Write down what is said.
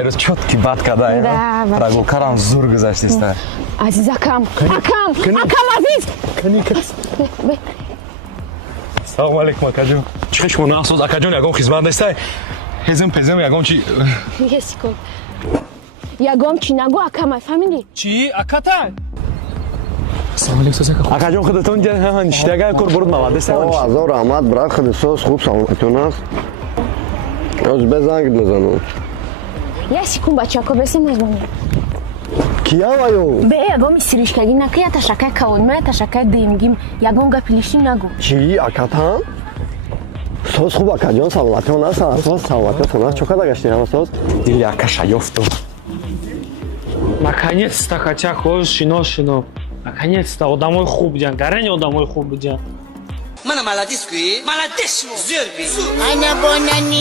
امروز چوتکی بد کردی. راگو کارم زور گذاشتی است. عزیز اکم عزیز. کنی کس. سلام علیکم اکاجون. چیش مون اساس اکاجون یکم خدمت داشته. هزم یکم چی. یسکو. یکم چی نگو اکم فهمیدی؟ چی اکاتن؟ سلام علیکم سوسکا. اکاجون خودتون جن هم اشتیاق کور برد مواد است. او از اور آمد برای خود سوس خوب سلامتون است. از بزنگ بزنم. یسکو بچه کو بسیم نزمون. کیا وایو؟ به یکم سریشکگی نکیه تشکر کون ما تشکر دیمگیم یکم گپیلیشی نگو. چی اکاتن؟ سوس خوب اکاجون سلامتون است. سوس سلامتون است. چوکا داشتیم سوس. دیلی اکاش یافتم. Наконец-то, хотя ходишь и ношено. Наконец-то, домой хуб дян. Горень домой хуб дян. Mana maladismo. Zerbi. Ana bona ni